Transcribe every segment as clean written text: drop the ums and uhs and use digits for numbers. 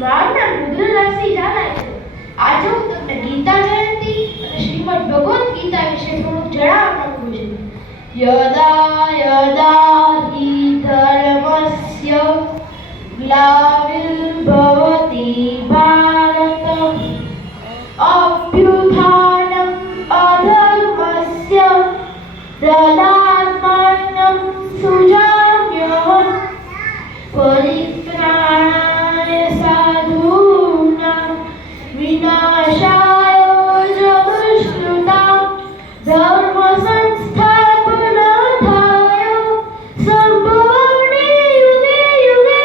મારું નામ રુદ્રદાસજી ઝાલા છે. આજે હું તમને ગીતા જયંતિ અને શ્રીમદ ભગવદ ગીતા વિશે થોડું જણાવવા માંગુ છું. યદા યદા હિ ધર્મસ્ય ગ્લાનિર્ભવતિ ભારત અભ્યુત્થાનમ અધર્મસ્ય તદાત્માનં સૃજામ્યહં પરિત્રાણાય સાધૂનાં વિનાશાય ચ દુષ્કૃતાં ધર્મ સંસ્થાપનાર્થાય સંભવામિ યુગે યુગે.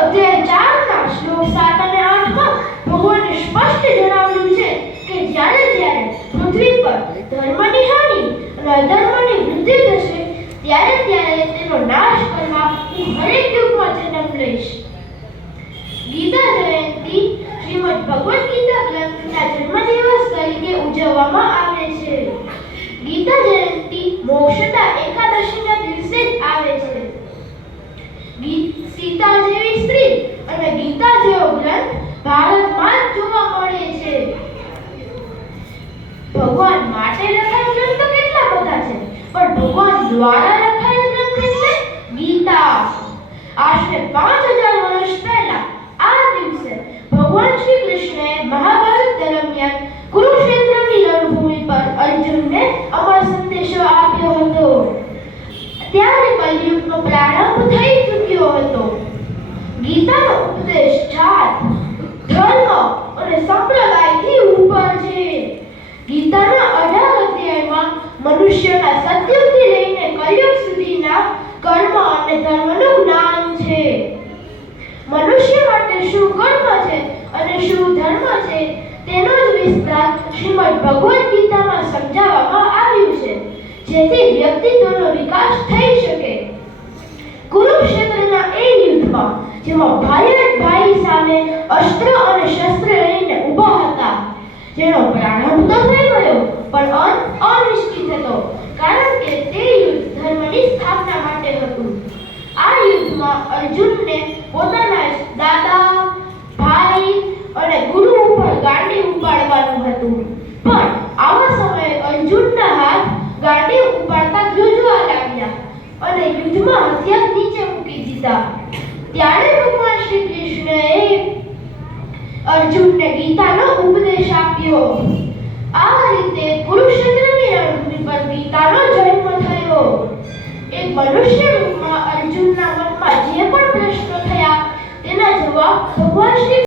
અધ્યાય 4 ના શ્લોક 7 અને 8 માં ભગવાને સ્પષ્ટ જણાવ્યું છે કે જ્યારે જ્યારે પૃથ્વી પર ધર્મની હાનિ અને અધર્મની વૃદ્ધિ થશે ત્યારે ત્યારે તેનો નાશ કરવા હું હરેક યુગમાં જન્મ લઈશ. ગીતા જયંતિ શ્રીમદ ભગવદ ગીતા ગ્રંથના જન્મદિવસ તરીકે ઉજવવામાં આવે છે. ગીતા જયંતિ મોક્ષદા એકાદશીના દિવસે જ આવે છે. સીતા જેવી સ્ત્રી અને ગીતા જેવો ગ્રંથ ભારતમાં જ જોવા મળે છે. ભગવાન માટે લખાયેલ ગ્રંથો કેટલા બધા છે, પણ ભગવાન દ્વારા લખાયેલ ગ્રંથ એટલે ગીતા. આશરે 5000 વર્ષ પહેલા આ દિવસે ભગવાન શ્રી કૃષ્ણએ મહાભારત દરમિયાન કુરુક્ષેત્રની રણભૂમિ પર અર્જુનને અમર સંદેશો આપ્યો હતો. ત્યારે કલયુગનો પ્રારંભ થઈ ચૂક્યો હતો. ગીતાનો ઉપદેશ જાત, ધર્મ અને સંપ્રદાયથી ઉપર છે. ગીતાના 18 અધ્યાયમાં મનુષ્યના સતયુગથી લઈને કલયુગ સુધીના કર્મ અને ધર્મનું જ્ઞાન છે. મનુષ્ય માટે શું કર્મ છે અને શું ધર્મ છે તેનો જ વિસ્તાર શ્રીમદ ભગવદ ગીતામાં સમજાવવામાં આવ્યું છે, જેથી વ્યક્તિત્વનો વિકાસ થઈ શકે. કુરુક્ષેત્રના એ યુદ્ધમાં જેમાં ભાઈ જ ભાઈ સામે અસ્ત્ર અને શસ્ત્ર લઈને ઊભા હતા, જેનો પ્રારંભ તો થઈ ગયો પણ અંત અનિશ્ચિત હતો, કારણ કે તે યુદ્ધ ધર્મની સ્થાપના માટે હતું. આ યુદ્ધમાં અર્જુનને પોતાના દાદા, ભાઈ અને ગુરુ ઉપર ગાંડી ઉપાડવાનું હતું, પણ આવા સમયે અર્જુનના હાથ ગાંડી ઉપાડતા ધ્રુજવા લાગ્યા અને યુદ્ધમાં હથિયાર નીચે મૂકી દીધા. ત્યારે ભગવાન શ્રી કૃષ્ણએ અર્જુનને ગીતાનો ઉપદેશ આપ્યો. આ રીતે કુરુક્ષેત્રની રણભૂમિ પર ગીતાનો જન્મ થયો. એક મનુષ્ય રૂપમાં અર્જુનના મનમાં જે પણ પ્રશ્નો થયા તેના જવાબ ભગવાન શ્રી